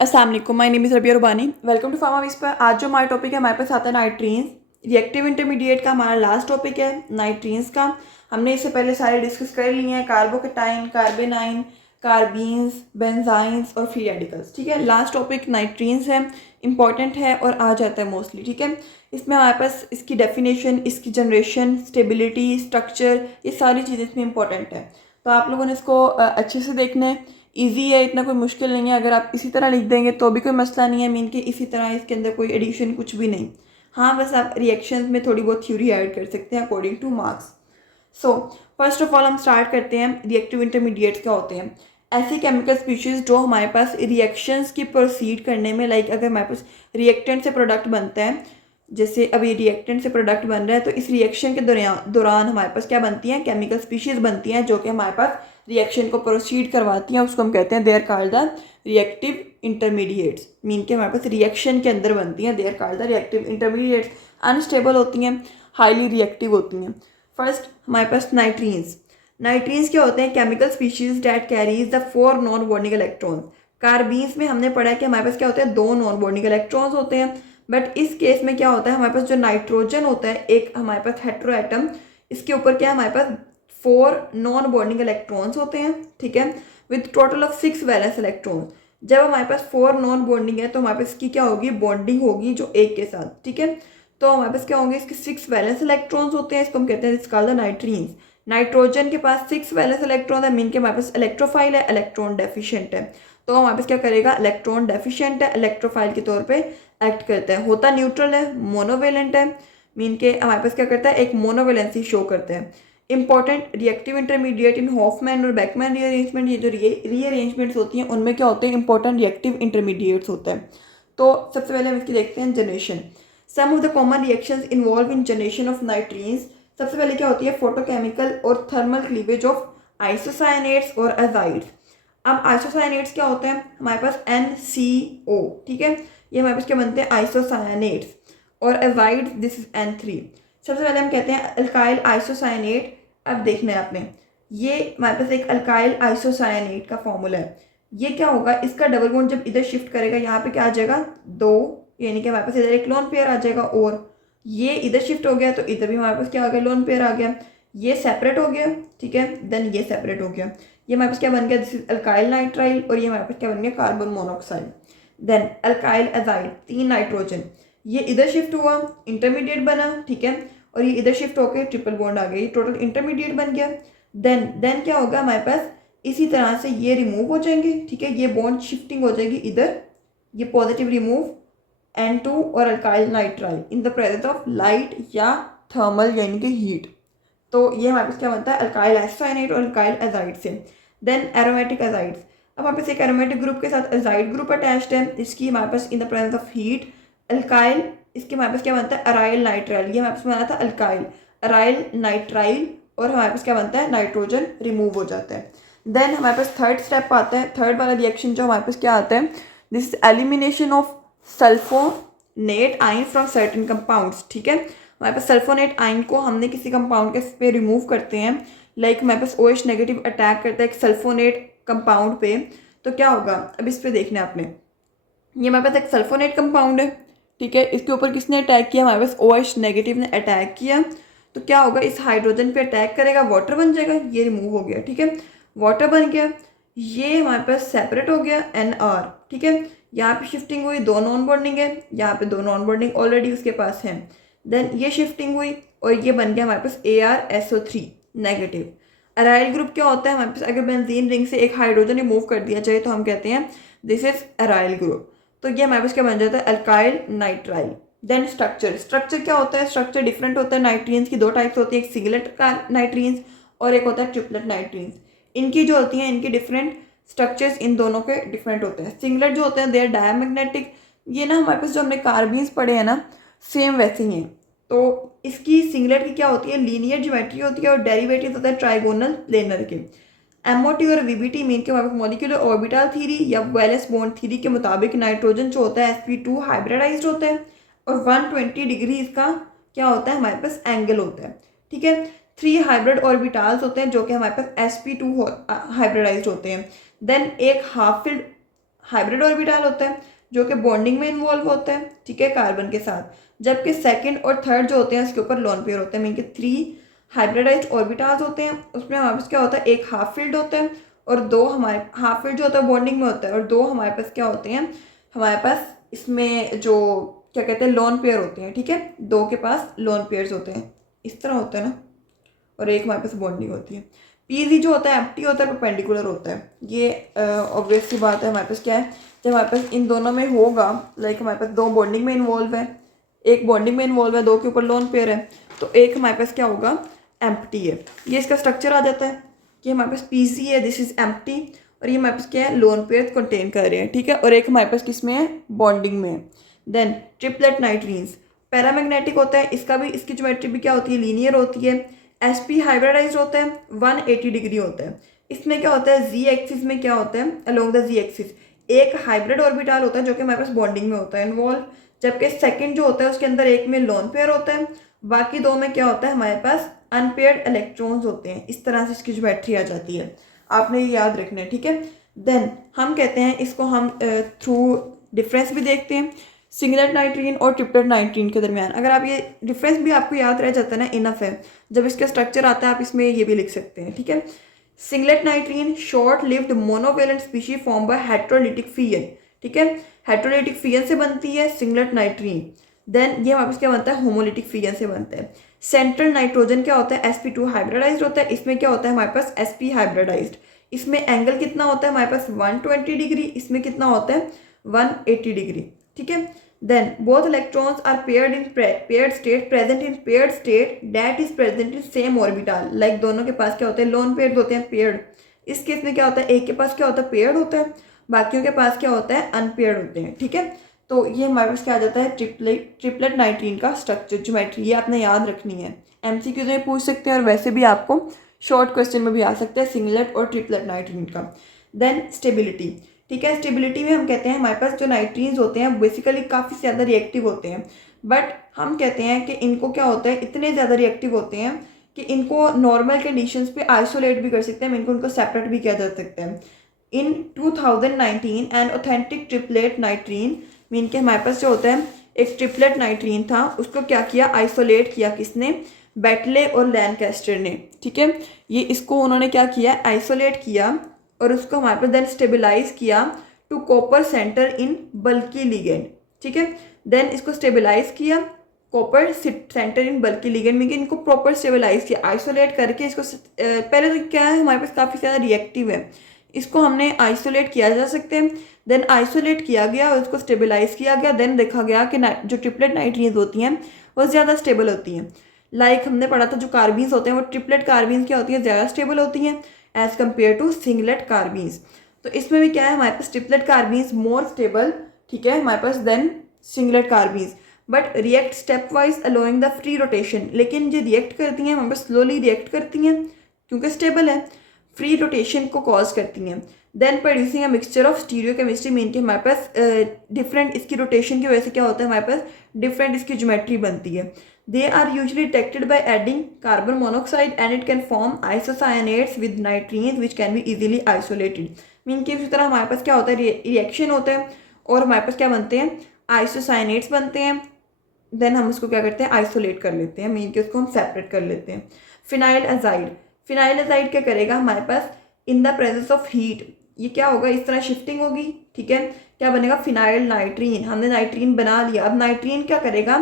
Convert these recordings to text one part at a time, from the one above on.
अस्सलाम वालेकुम, my name is Rabia Rubani. Welcome to Pharma Whisper. आज जो हमारा टॉपिक है हमारे पास आता है नाइट्रीन्स। रिएक्टिव इंटरमीडिएट का हमारा लास्ट टॉपिक है नाइट्रीन्स का। हमने इससे पहले सारे डिस्कस कर लिए हैं, कार्बोकेटाइन, कार्बेनाइन, कार्बीन्स, बेंजाइंस और फ्री रेडिकल्स। ठीक है, लास्ट टॉपिक नाइट्रीन्स है, इंपॉर्टेंट है और आ जाता है मोस्टली। ठीक है, इसमें हमारे पास इसकी डेफिनेशन, इसकी जनरेशन, स्टेबिलिटी, स्ट्रक्चर, ये सारी चीज़ें इसमें इंपॉर्टेंट है। तो आप लोगों ने इसको अच्छे से देखना है। ईजी है, इतना कोई मुश्किल नहीं है। अगर आप इसी तरह लिख देंगे तो भी कोई मसला नहीं है, मीन कि इसी तरह इसके अंदर कोई एडिशन कुछ भी नहीं। हाँ, बस आप रिएक्शंस में थोड़ी बहुत थ्योरी ऐड कर सकते हैं according two marks. So first of all हम स्टार्ट करते हैं, रिएक्टिव इंटरमीडिएट्स क्या होते हैं। ऐसी केमिकल स्पीशीज़ जो हमारे पास रिएक्शंस की प्रोसीड करने में, लाइक अगर हमारे पास रिएक्टेंट से प्रोडक्ट बनता है, जैसे अभी रिएक्टेंट से प्रोडक्ट बन रहा है, तो इस रिएक्शन के दौरान हमारे पास क्या बनती हैं, केमिकल स्पीशीज़ बनती हैं जो कि हमारे पास रिएक्शन को प्रोसीड करवाती हैं। उसको हम कहते हैं, they are called the reactive intermediates. Mean के हमारे पास रिएक्शन के अंदर बनती हैं, they are called the reactive intermediates. Unstable होती हैं, हाईली रिएक्टिव होती हैं। फर्स्ट हमारे पास नाइट्रीन्स। नाइट्रीन्स क्या होते हैं, chemical species that carries the 4 non bonding electrons. Carbenes में हमने पढ़ा है कि हमारे पास क्या होते हैं, 2 नॉन बॉन्डिंग इलेक्ट्रॉन्स होते हैं। बट इस केस में क्या होता है, हमारे पास जो नाइट्रोजन होता है, एक हमारे पास हेटेरो एटम, इसके ऊपर क्या है, हमारे पास 4 नॉन बॉन्डिंग इलेक्ट्रॉन्स होते हैं। ठीक है, with total of 6 valence electrons. जब हमारे पास 4 नॉन बॉन्डिंग है तो हमारे पास इसकी क्या होगी, बॉन्डिंग होगी जो एक के साथ। ठीक है, तो हमारे पास क्या होंगे, इसके 6 वैलेंस इलेक्ट्रॉन्स होते हैं। इसको हम कहते हैं, इट्स कॉल्ड द नाइट्रीन्स। नाइट्रोजन के पास 6 वैलेंस इलेक्ट्रॉन है, मीन के हमारे पास इलेक्ट्रोफाइल है, इलेक्ट्रॉन डेफिशिएंट है। तो हमारे पास क्या करेगा, इलेक्ट्रॉन डेफिशिएंट है, इलेक्ट्रोफाइल के तौर पे एक्ट करता है। होता न्यूट्रल है, मोनोवेलेंट है, मीन के हमारे पास क्या करता है, एक मोनोवेलेंसी शो करता है। Important reactive intermediate in Hofmann और बैकमैन रीअरेंजमेंट, ये जो रीअरेंजमेंट्स होती हैं उनमें क्या होते हैं, इंपॉर्टेंट रिएक्टिव इंटरमीडिएट्स होते हैं। तो सबसे पहले हम इसकी देखते हैं generation. Some of the common reactions involve in generation of nitrenes. सबसे पहले क्या होती है, फोटोकेमिकल और थर्मल क्लीवेज ऑफ आइसोसायनेट्स और एजाइड्स। अब आइसोसायनेट्स क्या होता है, हमारे पास NCO। ठीक है, ये हमारे पास क्या बनते हैं, आइसोसायनेट्स। और एजाइड्स, दिस इज N3। सबसे पहले हम कहते हैं अल्काइल आइसोसायनेट। अब देखना है आपने, ये हमारे पास एक अल्काइल आइसोसायनेट का फॉर्मूला है। ये क्या होगा, इसका डबल बॉन्ड जब इधर शिफ्ट करेगा, यहाँ पे क्या आ जाएगा, 2, यानी कि हमारे पास इधर एक लोन पेयर आ जाएगा। और ये इधर शिफ्ट हो गया तो इधर भी हमारे पास क्या आ गया, लोन पेयर आ गया। ये सेपरेट हो गया, ठीक है, देन ये सेपरेट हो गया। ये हमारे पास क्या बन गया, दिस इज अल्काइल नाइट्राइल। और ये हमारे पास क्या बन गया, carbon monoxide. Then alkyl azide, 3 nitrogen, ये इधर शिफ्ट हुआ, इंटरमीडिएट बना। ठीक है, और ये इधर शिफ्ट होकर ट्रिपल बॉन्ड आ गया, ये टोटल इंटरमीडिएट बन गया। देन क्या होगा, हमारे पास इसी तरह से ये रिमूव हो जाएंगे। ठीक है, ये बॉन्ड शिफ्टिंग हो जाएगी इधर, ये पॉजिटिव रिमूव N2 और alkyl nitrile in the presence of light या थर्मल यानी कि हीट। तो ये हमारे पास क्या बनता है, अल्काइल आइसोसायनेट और अल्काइल एजाइड से। Then aromatic azides. अब हमारे पास एक एरोमेटिक ग्रुप के साथ एजाइड ग्रुप अटैच्ड है, इसकी हमारे पास in the presence of heat alkyl, इसके हमारे पास क्या बनता है, अराइल नाइट्राइल। ये हमारे पास बना था अल्काइल, अराइल नाइट्राइल, और हमारे पास क्या बनता है, नाइट्रोजन रिमूव हो जाता है। देन हमारे पास थर्ड स्टेप आता है, थर्ड वाला रिएक्शन जो हमारे पास क्या आता है, this is elimination of sulphonate ion from certain compounds. ठीक है, हमारे पास सल्फोनेट आइन को हमने किसी कंपाउंड के पे रिमूव करते हैं, लाइक हमारे पास OH नेगेटिव अटैक करता है एक सल्फोनेट कंपाउंड पे, तो क्या होगा, अब इस पे देखना है आपने। ये हमारे पास एक सल्फोनेट कंपाउंड है, ठीक है, इसके ऊपर किसने अटैक किया, हमारे पास OH नेगेटिव ने अटैक किया। तो क्या होगा, इस हाइड्रोजन पे अटैक करेगा, वाटर बन जाएगा, ये रिमूव हो गया। ठीक है, वाटर बन गया, ये हमारे पास सेपरेट हो गया NR। ठीक है, यहाँ पे शिफ्टिंग हुई, 2 नॉन बॉन्डिंग है, यहाँ पे 2 नॉन बॉन्डिंग ऑलरेडी उसके पास है। देन ये शिफ्टिंग हुई और ये बन गया हमारे पास ArSO3 नेगेटिव। अराइल ग्रुप क्या होता है, हमारे पास अगर बेंजीन रिंग से एक हाइड्रोजन रिमूव कर दिया जाए तो हम कहते हैं दिस इज अराइल ग्रुप। तो ये हमारे पास क्या बन जाता है, अल्काइल नाइट्राइल। देन स्ट्रक्चर क्या होता है, स्ट्रक्चर डिफरेंट होता है। नाइट्रीन्स की 2 टाइप्स होती है, एक सिंगलेट नाइट्रीन्स और एक होता है ट्रिपलेट नाइट्रीन्स। इनकी जो होती हैं, इनकी डिफरेंट स्ट्रक्चर्स इन दोनों के डिफरेंट होते हैं। सिंगलेट जो होते हैं दे आर डायमैग्नेटिक। ये ना हमारे पास जो हमने कार्बीन्स पढ़े हैं ना, सेम वैसे ही हैं। तो इसकी सिंगलेट की क्या होती है, लीनियर ज्योमेट्री होती है और डेरिवेटिव होता है ट्राइगोनल प्लेनर के। MOT और VBT मीन के मॉलिक्यूलर ऑर्बिटल थ्योरी या वैलेंस बॉन्ड थ्योरी के मुताबिक नाइट्रोजन जो होता है sp2 हाइब्रिडाइज्ड होता है और 120 डिग्री इसका क्या होता है, हमारे पास एंगल होता है। ठीक है, 3 हाइब्रिड ऑर्बिटल्स होते हैं जो कि हमारे पास sp2 हाइब्रिडाइज्ड होते हैं। देन एक हाफ फिल्ड हाइब्रिड ऑर्बिटल होता है जो कि बॉन्डिंग में इन्वॉल्व होता है, ठीक है, कार्बन के साथ, जबकि सेकंड और थर्ड जो होते हैं उसके ऊपर लोन पेयर होते हैं। मीन के 3 हाइब्रिडाइज्ड ऑर्बिटल्स होते हैं, उसमें हमारे पास क्या होता है, एक हाफ फील्ड होता है और 2 हमारे हाफ फील्ड जो होता है बॉन्डिंग में होता है, और 2 हमारे पास क्या होते हैं, हमारे पास इसमें जो क्या कहते हैं लोन पेयर होते हैं, ठीक है, 2 के पास लोन पेयर्स होते हैं, इस तरह होता है ना, और एक हमारे पास बॉन्डिंग होती है। पीजी जो होता है एम्प्टी होता है, परपेंडिकुलर होता है। ये ऑब्वियस सी बात है, हमारे पास क्या है, जब हमारे पास इन दोनों में होगा, लाइक हमारे पास 2 बॉन्डिंग में इन्वॉल्व है, एक बॉन्डिंग में इन्वॉल्व है, 2 के ऊपर लोन पेयर है, तो एक हमारे पास क्या होगा, एम्प्टी है। ये इसका स्ट्रक्चर आ जाता है कि हमारे पास पीसी है, दिस इज एम्प्टी, और ये हमारे पास क्या है, लोन पेयर कंटेन कर रहे हैं, ठीक है, और एक हमारे पास किस में है, बॉन्डिंग में है। देन ट्रिपलेट नाइट्रीन्स पैरामैग्नेटिक होता है, इसका भी इसकी ज्योमेट्री भी क्या होती है, लीनियर होती है। एसपी हाइब्रिडाइज होता है, 180 डिग्री होता है। इसमें क्या होता है, जी एक्सिस में क्या होता है, अलोंग द जी एक्सिस एक हाइब्रिड ऑर्बिटल होता है जो कि हमारे पास बॉन्डिंग में होता है इन्वॉल्व, जबकि सेकंड जो होता है उसके अंदर एक में लोन पेयर होता है, बाकी 2 में क्या होता है, हमारे पास अनपेयर्ड इलेक्ट्रॉन्स होते हैं। इस तरह से इसकी ज्योमेट्री आ जाती है, आपने ये याद रखना है, ठीक है। देन हम कहते हैं इसको हम थ्रू डिफरेंस भी देखते हैं सिंगलेट नाइट्रीन और ट्रिपलेट नाइट्रीन के दरमियान। अगर आप ये डिफरेंस भी आपको याद रह जाता है ना, इनफ है। जब इसका स्ट्रक्चर आता है आप इसमें ये भी लिख सकते हैं, ठीक है। Singlet nitrene short lived monovalent species form by heterolytic fission, ठीक है, हेट्रोलिटिक फियन से बनती है सिंगलेट नाइट्रीन। देन ये हमारे पास क्या बनता है, होमोलिटिक फियन से बनता है। सेंट्रल नाइट्रोजन क्या होता है, sp2 हाइब्रिडाइज्ड होता है, इसमें क्या होता है हमारे पास sp हाइब्रिडाइज्ड। इसमें एंगल कितना होता है हमारे पास 120 डिग्री, इसमें कितना होता है 180 डिग्री, ठीक है। Then both electrons are paired in paired state, present in paired state that is present in same orbital, like दोनों के पास क्या होते हैं, लोन पेयर्ड होते हैं, पेयर्ड। इस केस में क्या होता है, एक के पास क्या होता है, पेयर्ड होता है, बाकियों के पास क्या होता है, अनपेयर्ड होते हैं, ठीक है। तो ये हमारे पास क्या आ जाता है, ट्रिपलेट नाइट्रीन का स्ट्रक्चर ज्योमेट्री, ये आपने याद रखनी है। एमसीक्यूज में पूछ सकते हैं और वैसे भी आपको शॉर्ट क्वेश्चन में भी आ सकता है सिंगलेट और ट्रिपलेट नाइट्रीन का। देन स्टेबिलिटी, ठीक है, स्टेबिलिटी में हम कहते हैं हमारे पास जो नाइट्रीन्स होते हैं बेसिकली काफ़ी ज़्यादा रिएक्टिव होते हैं, बट हम कहते हैं कि इनको क्या होता है, इतने ज़्यादा रिएक्टिव होते हैं कि इनको नॉर्मल कंडीशंस पे आइसोलेट भी कर सकते हैं, इनको सेपरेट भी किया जा सकता है। इन 2019 एन ऑथेंटिक ट्रिपलेट नाइट्रीन, मीन के हमारे पास जो होता है एक ट्रिपलेट नाइट्रीन था, उसको क्या किया, आइसोलेट किया, किसने, बेटले और लैनकास्टर ने, ठीक है। ये इसको उन्होंने क्या किया, आइसोलेट किया और उसको हमारे पास देन स्टेबलाइज किया to copper centre in bulky ligand, ठीक है। देन इसको स्टेबलाइज किया copper centre in bulky ligand में, इनको प्रॉपर स्टेबलाइज किया आइसोलेट करके। इसको पहले तो क्या है, हमारे पास काफ़ी ज़्यादा रिएक्टिव है, इसको हमने आइसोलेट किया जा सकते हैं। देन आइसोलेट किया गया और उसको स्टेबलाइज किया गया। देन देखा गया कि जो ट्रिपलेट नाइट्रीन्स होती हैं वो ज़्यादा स्टेबल होती हैं। लाइक हमने पढ़ा था जो कार्बीन्स होते हैं वो ट्रिपलेट कार्बीन्स क्या होती है, ज़्यादा स्टेबल होती हैं एज कम्पेयर टू सिंगलेट कार्बीन्स। तो इसमें भी क्या है, हमारे पास ट्रिपलेट कार्बीन्स मोर स्टेबल, ठीक है, हमारे पास then singlet carbenes, but react step wise allowing the free rotation. लेकिन जो रिएक्ट करती हैं हमारे पास स्लोली रिएक्ट करती हैं क्योंकि स्टेबल है, फ्री रोटेशन को कॉज करती हैं। Then producing a mixture of stereo chemistry, mean के हमारे पास डिफरेंट इसकी रोटेशन की वजह से क्या होता है, हमारे पास डिफरेंट इसकी ज्योमेट्री बनती है। They are usually detected by adding carbon monoxide and it can form isocyanates with nitrenes which can be easily isolated. Mean की इसी तरह हमारे पास क्या होता है, रिएक्शन होता है और हमारे पास क्या बनते हैं, आइसोसायनेट्स बनते हैं। देन हम उसको क्या करते हैं, आइसोलेट कर लेते हैं, मीन के उसको हम सेपरेट कर लेते हैं। फिनाइल एजाइड, फिनाइल एजाइड क्या करेगा, हमारे पास in the presence of heat ये क्या होगा, इस तरह शिफ्टिंग होगी, ठीक है, क्या बनेगा, फिनाइल नाइट्रीन। हमने नाइट्रीन बना लिया, अब नाइट्रीन क्या करेगा,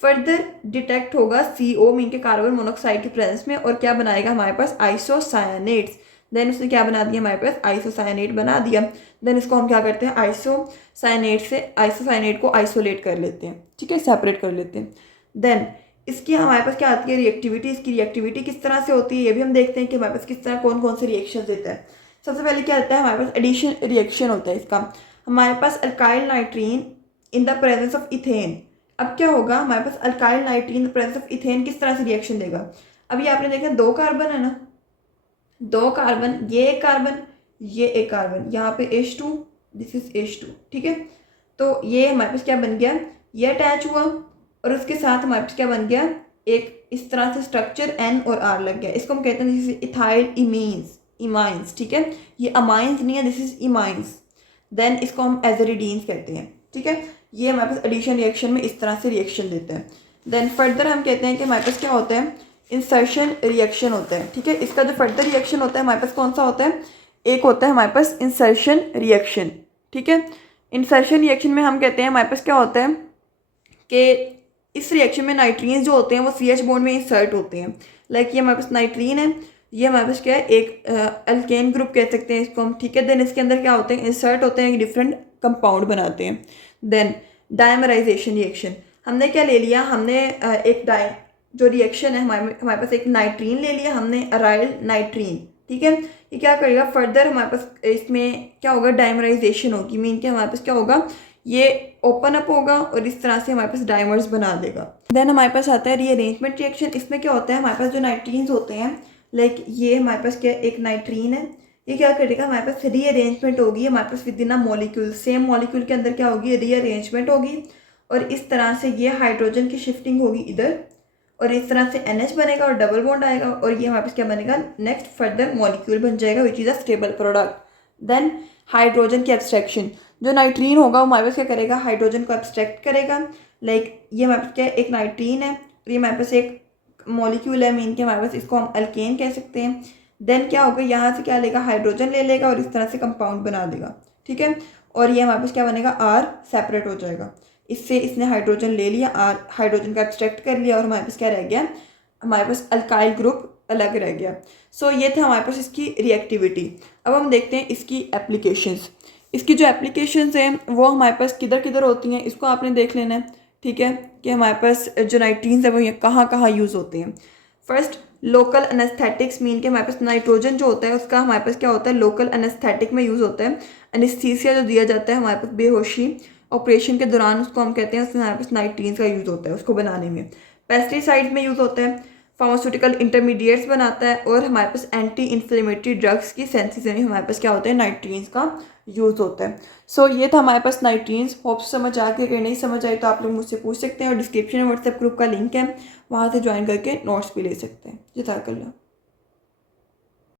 फर्दर डिटेक्ट होगा CO मीन के कार्बन मोनोक्साइड के प्रेजेंस में और क्या बनाएगा हमारे पास, आइसोसायनेट्स। देन उसने क्या बना दिया, हमारे पास आइसोसायनेट बना दिया। देन इसको हम क्या करते हैं, आइसोसायनेट को आइसोलेट कर लेते हैं, ठीक है, सेपरेट कर लेते हैं। देन इसकी हमारे पास क्या आती है, रिएक्टिविटी। इसकी रिएक्टिविटी किस तरह से होती है ये भी हम देखते हैं कि हमारे पास किस तरह कौन कौन से रिएक्शन देता है। सबसे पहले क्या होता है, हमारे पास एडिशन रिएक्शन होता है इसका। हमारे पास alkyl nitrene in the presence of ethane. अब क्या होगा, हमारे पास alkyl nitrene in the presence of ethane किस तरह से रिएक्शन देगा। अभी आपने देखा 2 कार्बन है ना, 2 कार्बन, ये एक कार्बन, ये एक कार्बन, यहाँ पे H2, दिस इज H2, ठीक है। तो ये हमारे पास क्या बन गया, ये अटैच हुआ और उसके साथ हमारे पास क्या बन गया, एक इस तरह से स्ट्रक्चर N और R लग गया। इसको हम कहते हैं दिस इज इथाइल इमीन्स, इमाइंस, ठीक है, ये अमाइंस नहीं है, दिस इज इमाइंस। देन इसको हम एजरीडीन्स कहते हैं, ठीक है। ये हमारे पास एडिशन रिएक्शन में इस तरह से रिएक्शन देते हैं। देन फर्दर हम कहते हैं कि हमारे पास क्या होता है, इंसर्शन रिएक्शन होता है, ठीक है। इसका जो फर्दर रिएक्शन होता है हमारे पास कौन सा होता है, एक होता है हमारे पास इंसर्शन रिएक्शन, ठीक है। इंसर्शन रिएक्शन में हम कहते हैं हमारे पास क्या होता है कि इस रिएक्शन में नाइट्रीन जो होते हैं वो CH बॉन्ड में इंसर्ट होते हैं। लाइक ये हमारे पास नाइट्रीन है, ये हमारे पास क्या है, एक अल्केन ग्रुप कह सकते हैं इसको हम, ठीक है। देन इसके अंदर क्या होते हैं, इंसर्ट होते हैं, डिफरेंट कंपाउंड बनाते हैं। देन डायमराइजेशन रिएक्शन, हमने क्या ले लिया, हमने जो रिएक्शन है हमारे पास एक नाइट्रीन ले लिया हमने, अराइल नाइट्रीन, ठीक है। ये क्या करेगा, फर्दर हमारे पास इसमें क्या होगा, डायमराइजेशन होगी, मीन कि हमारे पास क्या होगा, ये ओपन अप होगा और इस तरह से हमारे पास डाइमर्स बना देगा। देन हमारे पास आता है रीअरेंजमेंट रिएक्शन। इसमें क्या होता है, हमारे पास जो नाइट्रीन्स होते हैं, लाइक ये हमारे पास क्या एक नाइट्रीन है, ये क्या करेगा, हमारे पास रीअरेंजमेंट होगी हमारे पास within a molecule, same molecule के अंदर क्या होगी, रीअरेंजमेंट होगी और इस तरह से ये हाइड्रोजन की शिफ्टिंग होगी इधर और इस तरह से NH बनेगा और डबल बॉन्ड आएगा और ये हमारे पास क्या बनेगा, नेक्स्ट फर्दर मॉलिक्यूल बन जाएगा which is a stable product. Then hydrogen की एब्स्ट्रैक्शन, जो नाइट्रीन होगा वो हमारे पास क्या करेगा, हाइड्रोजन को एब्स्ट्रैक्ट करेगा। लाइक ये हमारे पास क्या है, एक नाइट्रीन है और ये हमारे पास एक मॉलिक्यूल है, मीन के हमारे पास इसको हम अल्केन कह सकते हैं। देन क्या होगा, यहाँ से क्या लेगा, हाइड्रोजन ले लेगा और इस तरह से कंपाउंड बना देगा, ठीक है। और ये हमारे पास क्या बनेगा, R सेपरेट हो जाएगा, इससे इसने हाइड्रोजन ले लिया, R हाइड्रोजन का एब्स्ट्रैक्ट कर लिया और हमारे पास क्या रह गया, हमारे पास अल्काइल ग्रुप अलग रह गया। सो ये था हमारे पास इसकी रिएक्टिविटी। अब हम देखते हैं इसकी एप्लीकेशंस। इसकी जो एप्लीकेशंस हैं वो हमारे पास किधर किधर होती हैं, इसको आपने देख लेना है, ठीक है, कि हमारे पास जो नाइट्रीन्स है वो ये कहाँ कहाँ यूज़ होते हैं। फर्स्ट लोकल एनेस्थेटिक्स, मीन के हमारे पास नाइट्रोजन जो होता है उसका हमारे पास क्या होता है, लोकल एनेस्थेटिक में यूज़ होता है। एनेस्थीसिया जो दिया जाता है हमारे पास बेहोशी ऑपरेशन के दौरान, उसको हम कहते हैं, उसमें हमारे पास नाइट्रीन्स का यूज़ होता है उसको बनाने में। पेस्टिसाइड्स में यूज़ होता है, फार्मास्यूटिकल इंटरमीडिएट्स बनाता है और हमारे पास एंटी इन्फ्लेमेटरी ड्रग्स की सेंसिस में हमारे पास क्या होता है, नाइट्रीन्स का यूज़ होता है। सो ये था हमारे पास नाइट्रीन्स। होप समझ आ गया, अगर नहीं समझ आए तो आप लोग मुझसे पूछ सकते हैं और डिस्क्रिप्शन में व्हाट्सएप ग्रुप का लिंक है, वहाँ से ज्वाइन करके नोट्स भी ले सकते हैं। जज़ाकल्लाह।